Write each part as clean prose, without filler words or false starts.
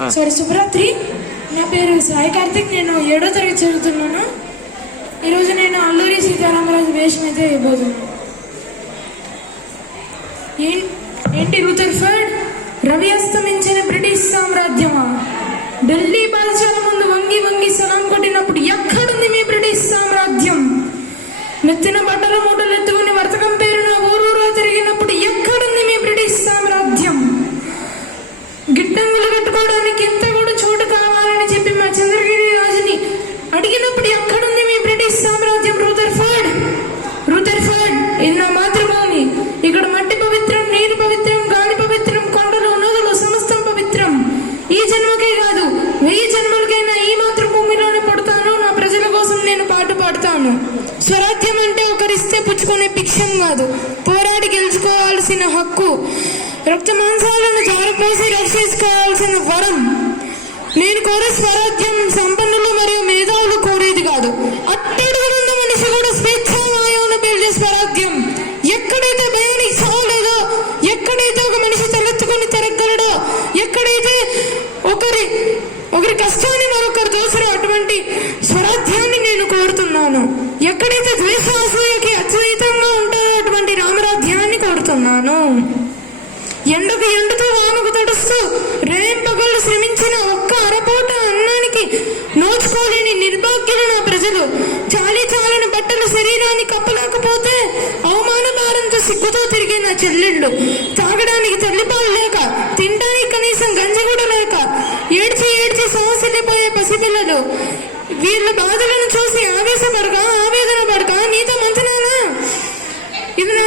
Sorry, శుభరాత్రి. నా పేరు సాయి కార్తిక్. నేను 7వ తరగతి చదువుతున్నాను. ఈరోజు నేను అల్లూరి సీతారామరాజు వేషం అయితే ఇవ్వబోతున్నాను. ఏంటి రూథర్ఫర్డ్? రవి అస్తమించిన బ్రిటిష్ సామ్రాజ్యమా? ఢిల్లీ పాఠశాల ముందు వంగి వంగి సలాం కొట్టినప్పుడు ఎక్కడుంది మీ బ్రిటిష్ సామ్రాజ్యం? నెత్తిన బట్టల మూటలు ఎత్తుకుని వర్తకం పేరున ఊరూరా తిరిగినప్పుడు ఎక్కడుంది మీ బ్రిటిష్ సామ్రాజ్యం? గిట్టంగులు కట్టుకోవడానికి ఎంత కూడా చోటు కావాలని చెప్పి మా చంద్రగిరి రాజుని అడిగినప్పుడు ఎక్కడుంది మీ బ్రిటిష్ సామ్రాజ్యం? రూథర్ఫర్డ్, ఇది నా మాతృభూమి. ఇక్కడ మట్టి పవిత్రం, నీరు పవిత్రం, గాలి పవిత్రం, కొండలు నదులు సమస్తం పవిత్రం. ఈ జన్మకే కాదు 1000 జన్మలకైనా ఈ మాతృభూమిలోనే పడతాను. నా ప్రజల కోసం నేను పాట పాడతాను. స్వరాజ్యం అంటే ఒకరిస్తే పుచ్చుకునే భిక్షం కాదు, పోరాడి గెలుచుకోవాల్సిన హక్కు, రక్త మాంసాలను జారపోసి రక్షించుకోవాల్సిన వరం. నేను కోరే స్వరాజ్యం సంపన్నులు మరియు మేధావులు కోరేది కాదు. అట్టడుగునున్న మనిషి కూడా స్వేచ్ఛావాయువును పీల్చే స్వరాజ్యం. ఎక్కడైతే భయానికి సావు లేదో, ఎక్కడైతే ఒక మనిషి తలెత్తుకుని తిరగలడో, ఎక్కడైతే ఒకరి కష్టాన్ని మరొకరు దోసరో అటువంటి స్వరాజ్యాన్ని నేను కోరుతున్నాను. ఎక్కడైతే ద్వేషాసూయకి అద్వైతంగా ఉంటారో అటువంటి రామరాజ్యాన్ని కోరుతున్నాను. ఎండకు ఎండుతూ వానకు తడుస్తూ రేంపగళ్ళు శ్రమించిన ఒక్క అరపూట అన్నానికి నోచుకోలేని నిర్భాగ్యులు నా ప్రజలు. చాలని బట్టలు శరీరాన్ని కప్పలేకపోతే అవమాన భారంతో సిగ్గుతో తిరిగే నా చెల్లెళ్ళు, తాగడానికి తల్లిపాలు లేక, తినడానికి కనీసం గంజి కూడా లేక ఏడ్చి సమస్యలైపోయే పసిపిల్లలు, వీళ్ళ బాధలను చూసి ఆవేదన పడక నీతో మంతనాలా? ఇది నా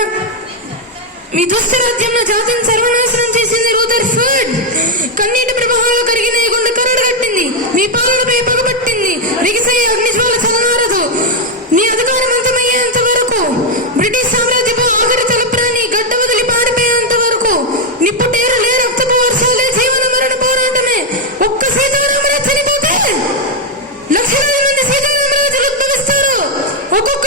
మీ దుష్టరాజ్యం నా జాతిని సర్వనాశనం చేసింది. రూథర్ఫర్డ్, కన్నీటి ప్రవాహాలు కరిగిన ఈ గుండె కరడు కట్టింది. మీ పాలనపై పగబట్టింది. రిగిసే అగ్నిజ్వాల చలనారదు. నీ అధికారం అంతమయ్యేంత వరకు, బ్రిటిష్ సామ్రాజ్యపు ఆఖరి తలప్రాణి గడ్డ వదిలి పాడిపోయేంత వరకు నిప్పుటేరులే, రక్తపు వర్షాలే, జీవన మరణ పోరాటమే. ఒక్క సీతారామరాజు చనిపోతే లక్షలాది మంది సీతారామరాజులు ఉద్భవిస్తారు. ఒక్కొక్క